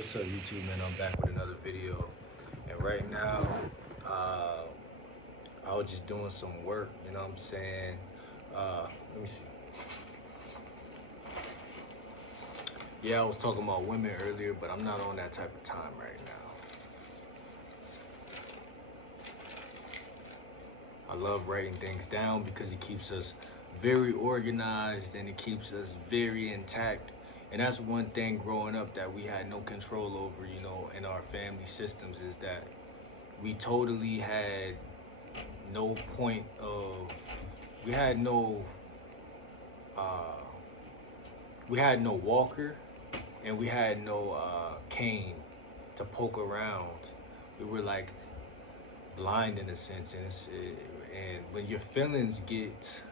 What's up, YouTube, man? I'm back with another video, and right now, uh, I was just doing some work. You know what I'm saying? Let me see. Yeah, I was talking about women earlier, but I'm not on that type of time right now. I love writing things down because it keeps us very organized and it keeps us very intact. And that's one thing growing up that we had no control over, in our family systems is that we totally had no point of we had no uh we had no walker, and we had no cane to poke around. We were like blind in a sense, and when your feelings get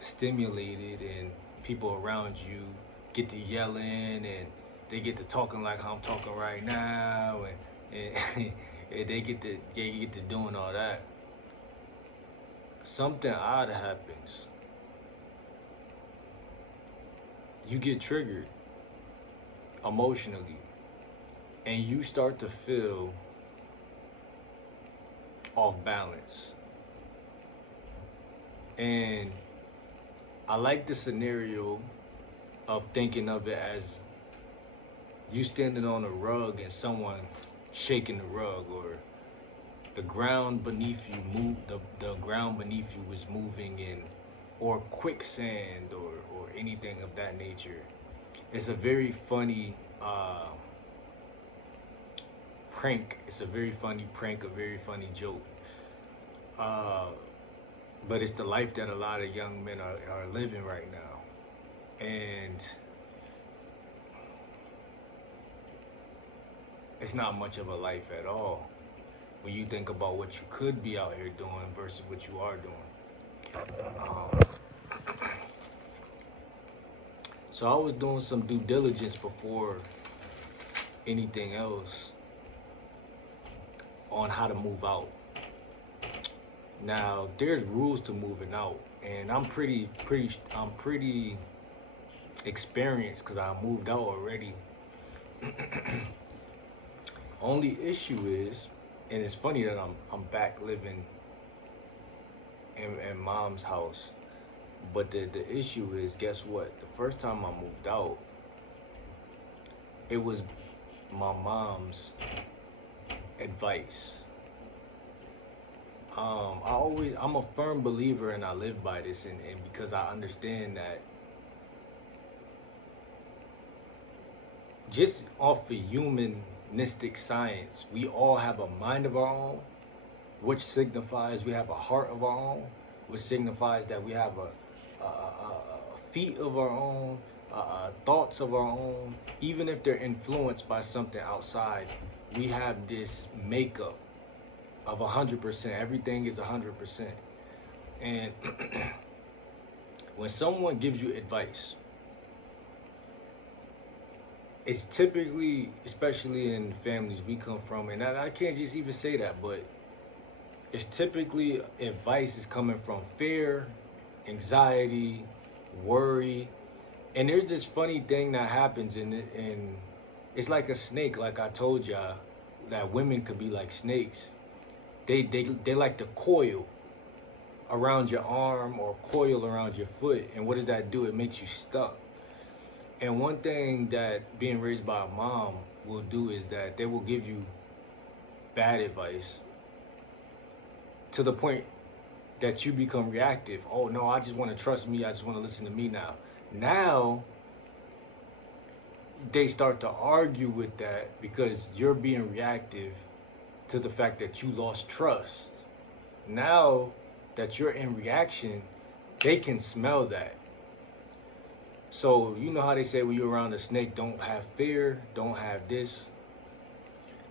stimulated and people around you get to yelling and they get to talking like how I'm talking right now, and and they get to doing all that, something odd happens. You get triggered emotionally, and you start to feel off balance. And I like the scenario of thinking of it as you standing on a rug and someone shaking the rug, or the ground beneath you the ground beneath you was moving in, or quicksand, or anything of that nature. It's a very funny prank. It's a very funny prank, a very funny joke. Uh, but it's the life that a lot of young men are living right now. And it's not much of a life at all when you think about what you could be out here doing versus what you are doing. Um, so I was doing some due diligence before anything else on how to move out. Now there's rules to moving out, and I'm pretty experienced because I moved out already. Only issue is, and it's funny that I'm back living in mom's house, but the issue is, guess what? The first time I moved out, it was my mom's advice. I'm a firm believer, and I live by this, and because I understand that just off of humanistic science, we all have a mind of our own, which signifies we have a heart of our own, which signifies that we have a feet of our own, thoughts of our own. Even if they're influenced by something outside, we have this makeup of 100%. Everything is 100%. And when someone gives you advice, it's typically, especially in families we come from, and I can't just even say that, but it's typically advice is coming from fear, anxiety, worry, and there's this funny thing that happens in it's like a snake. Like I told y'all, that women could be like snakes. They like to coil around your arm or coil around your foot, and what does that do? It makes you stuck. And one thing that being raised by a mom will do is that they will give you bad advice to the point that you become reactive. Oh no, I just want to trust me. I just want to listen to me now. Now they start to argue with that because you're being reactive to the fact that you lost trust. Now that you're in reaction, they can smell that. So you know how they say when you're around a snake, don't have fear, don't have this,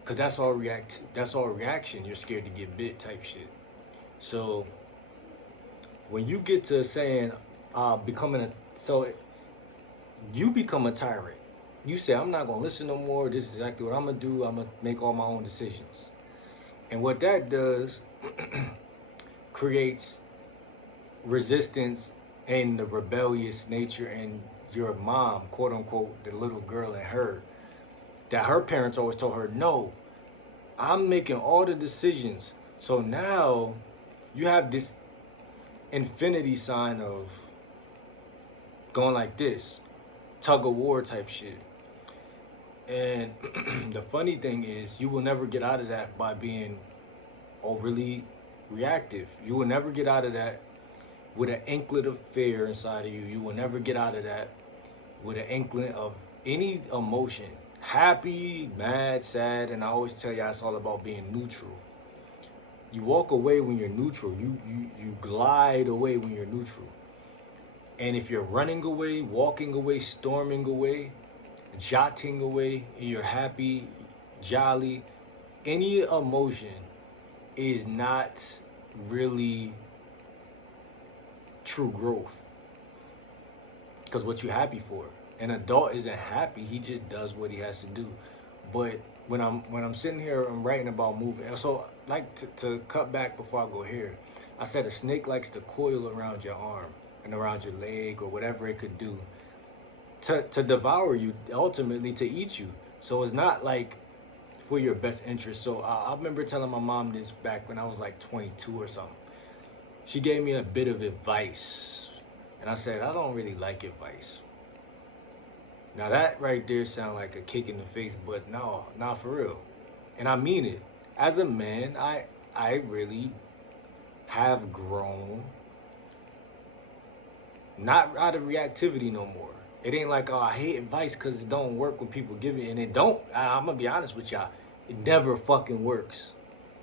cause that's all react. That's all reaction. You're scared to get bit, type shit. So when you get to saying, becoming a, so you become a tyrant. You say, I'm not gonna listen no more. This is exactly what I'm gonna do. I'm gonna make all my own decisions. And what that does creates resistance and the rebellious nature in your mom, quote unquote, the little girl in her. that her parents always told her, no, I'm making all the decisions. So now you have this infinity sign of going like this, tug of war type shit. And the funny thing is, you will never get out of that by being overly reactive. You will never get out of that with an inkling of fear inside of you. You will never get out of that with an inkling of any emotion. Happy, mad, sad, and I always tell you it's all about being neutral. You walk away when you're neutral. You glide away when you're neutral. And if you're running away, walking away, storming away, jotting away, and you're happy, jolly, any emotion is not really true growth. Because what you happy for? An adult isn't happy. He just does what he has to do. But when I'm sitting here, I'm writing about moving. So like to cut back before I go here, I said a snake likes to coil around your arm and around your leg or whatever it could do to devour you, ultimately to eat you. So it's not like for your best interest. So I remember telling my mom this back when I was like 22 or something. She gave me a bit of advice, and I said I don't really like advice. Now that right there sound like a kick in the face, but no, not for real. And I mean it. As a man, I really have grown, not out of reactivity no more. It ain't like, oh, I hate advice because it don't work when people give it, and it don't. I'm gonna be honest with y'all, it never fucking works.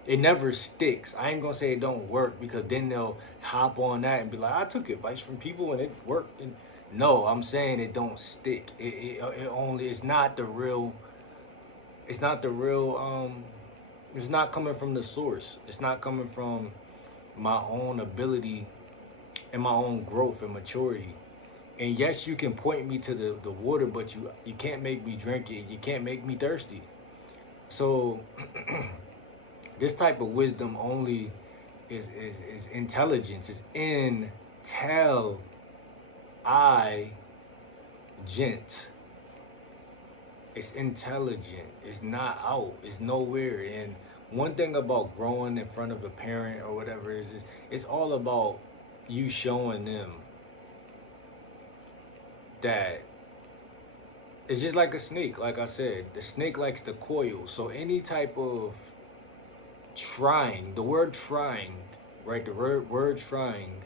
It never sticks. I ain't gonna say it don't work because then they'll hop on that and be like, I took advice from people and it worked. And no, I'm saying it don't stick. It only it's not the real. It's not the real. It's not coming from the source. It's not coming from my own ability and my own growth and maturity. And yes, you can point me to the water, but you can't make me drink it. You can't make me thirsty. So this type of wisdom only is intelligence. Is I gent. It's intelligent. It's not out. It's nowhere. And one thing about growing in front of a parent or whatever is it's all about you showing them that it's just like a snake. Like I said, the snake likes to coil. So any type of trying, the word trying, right? The word trying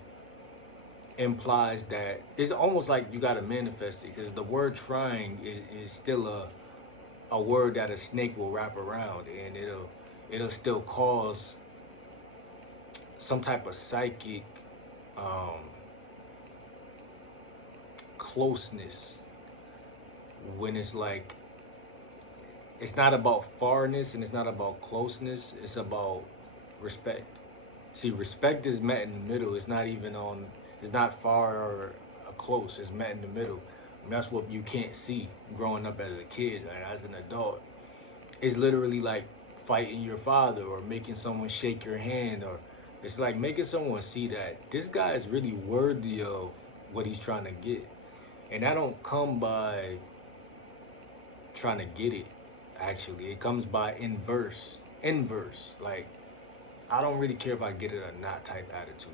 implies that it's almost like you got to manifest it because the word trying is still a word that a snake will wrap around and it'll still cause some type of psychic um, closeness when it's like it's not about farness and it's not about closeness, it's about respect. See, respect is met in the middle. It's not even on. It's not far or close. It's met in the middle. And that's what you can't see growing up as a kid and as an adult. It's literally like fighting your father or making someone shake your hand, or it's like making someone see that this guy is really worthy of what he's trying to get. And that don't come by trying to get it. Actually, it comes by inverse. Inverse, like I don't really care if I get it or not type attitude.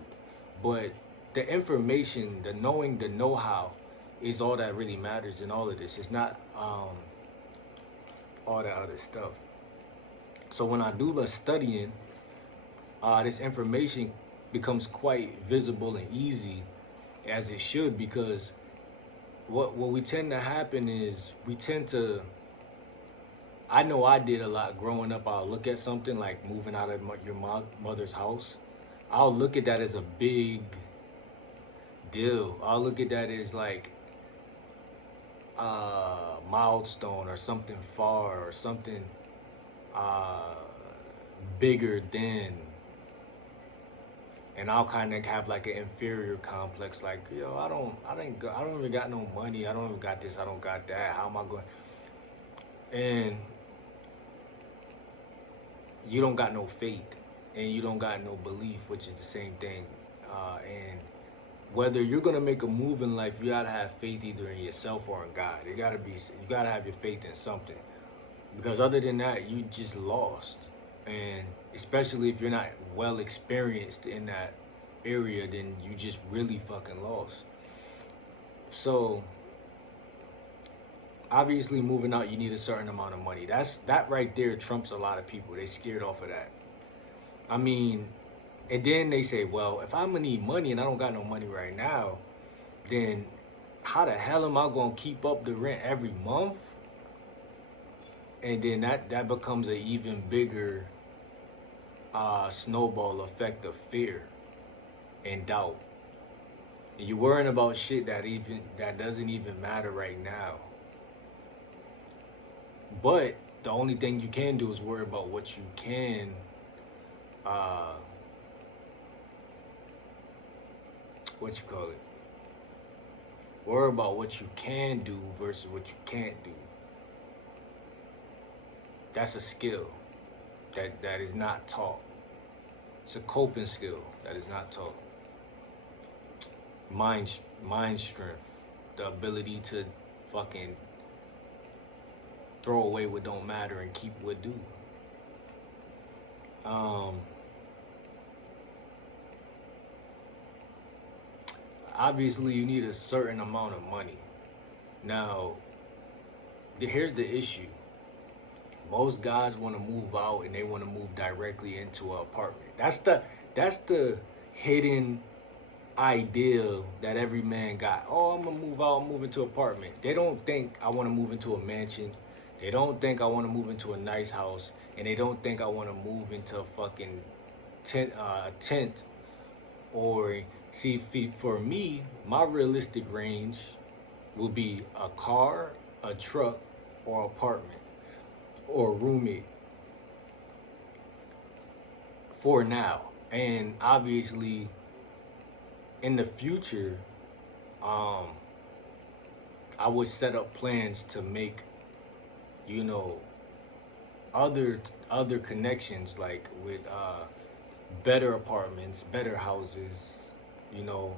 But the information, the knowing, the know-how is all that really matters in all of this. It's not all that other stuff. So when I do the studying, this information becomes quite visible and easy as it should because what we tend to happen is we tend to I know I did a lot growing up. I'll look at something like moving out of your mother's house. I'll look at that as a big deal. I'll look at that as like a milestone or something far or something uh, bigger than. And I'll kind of have like an inferior complex, like yo, I don't even got no money. I don't even got this. I don't got that. How am I going? And you don't got no faith and you don't got no belief, which is the same thing. And whether you're gonna make a move in life, you gotta have faith either in yourself or in God. You gotta have your faith in something. Because other than that, you just lost. And especially if you're not well experienced in that area, then you just really fucking lost. So obviously moving out you need a certain amount of money. That right there trumps a lot of people. They scared off of that. I mean, and then they say, well, if I'm gonna need money and I don't got no money right now, then how the hell am I gonna keep up the rent every month? And then that becomes an even bigger snowball effect of fear and doubt. And you're worrying about shit that doesn't even matter right now. But the only thing you can do is worry about what you can uh what you call it. Worry about what you can do versus what you can't do. That's a skill that is not taught. It's a coping skill that is not taught. Mind strength, the ability to fucking throw away what don't matter and keep what do. Um, Obviously, you need a certain amount of money. Now, here's the issue. Most guys want to move out and they want to move directly into an apartment. That's the hidden ideal that every man got. Oh, I'm gonna move out, move into an apartment. They don't think I want to move into a mansion. They don't think I want to move into a nice house, and they don't think I want to move into a fucking tent. Or see, for me, my realistic range will be a car, a truck, or apartment, or a roommate for now. And obviously, in the future, um, I would set up plans to make, you know, other other connections like with better apartments, better houses, you know.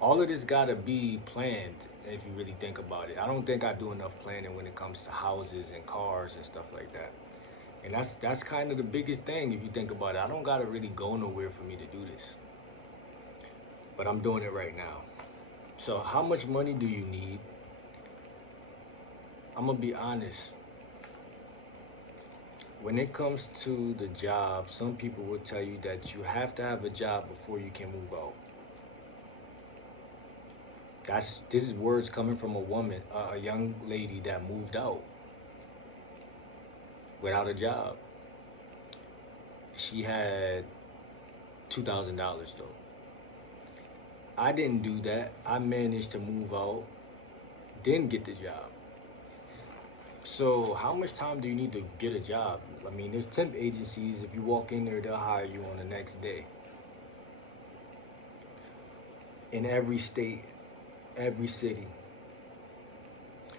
All of this gotta be planned if you really think about it. I don't think I do enough planning when it comes to houses and cars and stuff like that. And that's kind of the biggest thing if you think about it. I don't gotta really go nowhere for me to do this. But I'm doing it right now. So how much money do you need? I'm gonna be honest. When it comes to the job, some people will tell you that you have to have a job before you can move out. This is words coming from a woman, a young lady that moved out without a job. She had $2,000 though. I didn't do that. I managed to move out, didn't get the job. So how much time do you need to get a job? I mean, there's temp agencies. If you walk in there, they'll hire you on the next day. In every state, every city.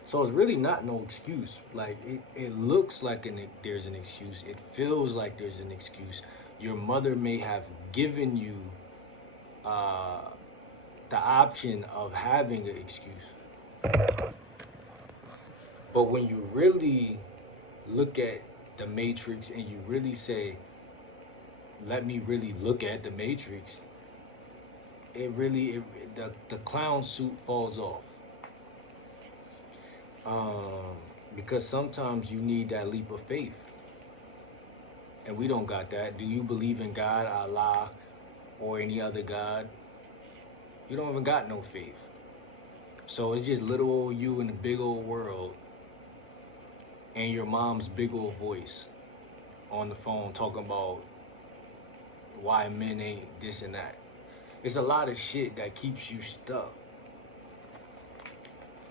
So it's really not no excuse. Like it looks like there's an excuse. It feels like there's an excuse. Your mother may have given you uh, the option of having an excuse. But when you really look at the matrix and you really say, let me really look at the matrix, the clown suit falls off. Um, because sometimes you need that leap of faith, and we don't got that. Do you believe in God, Allah, or any other God? You don't even got no faith. So it's just little old you in the big old world, and your mom's big old voice on the phone talking about why men ain't this and that. It's a lot of shit that keeps you stuck,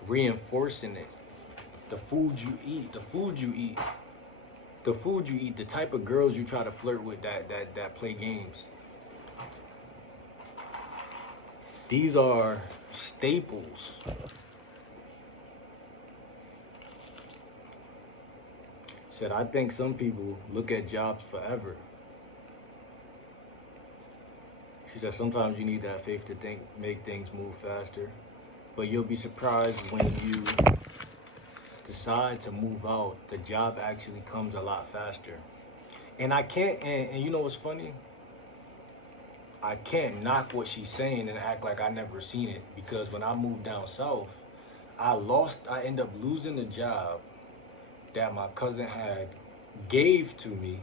reinforcing it. The food you eat, the type of girls you try to flirt with that play games. These are staples. Said I think some people look at jobs forever. She said sometimes you need that faith to make things move faster, but you'll be surprised when you decide to move out, the job actually comes a lot faster. And I can't, and you know what's funny? I can't knock what she's saying and act like I never seen it, because when I moved down south, I end up losing the job that my cousin had gave to me,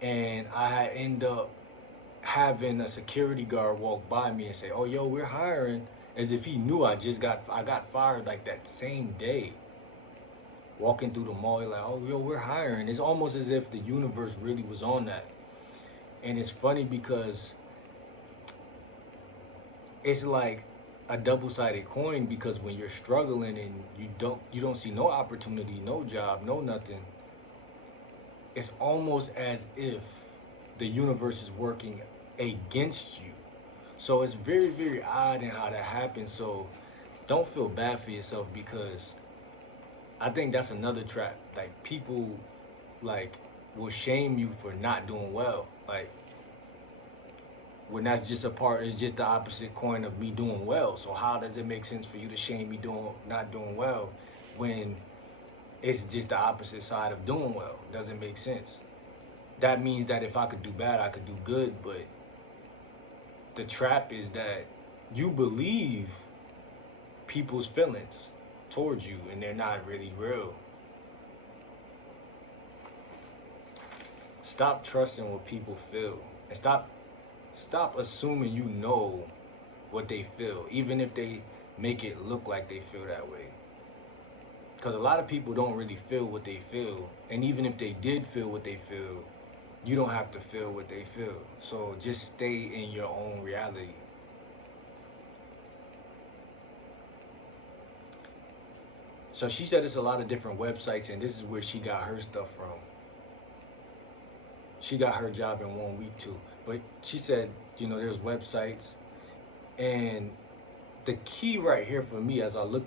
and I had end up having a security guard walk by me and say, "Oh, yo, we're hiring," as if he knew I got fired like that same day. Walking through the mall, like, "Oh, yo, we're hiring." It's almost as if the universe really was on that. And it's funny because it's like a double-sided coin, because when you're struggling and you don't see no opportunity, no job, no nothing, it's almost as if the universe is working against you. So it's very, very odd in how that happens. So don't feel bad for yourself, because I think that's another trap. Like, people like will shame you for not doing well. Like, when that's just a part, it's just the opposite coin of me doing well. So how does it make sense for you to shame me doing not doing well when it's just the opposite side of doing well? Doesn't make sense. That means that if I could do bad, I could do good, but the trap is that you believe people's feelings towards you and they're not really real. Stop trusting what people feel, and stop assuming you know what they feel, even if they make it look like they feel that way. Because a lot of people don't really feel what they feel, and even if they did feel what they feel, you don't have to feel what they feel. So just stay in your own reality. So she said it's a lot of different websites, and this is where she got her stuff from. She got her job in 1 week too. But she said, there's websites, and the key right here for me as I look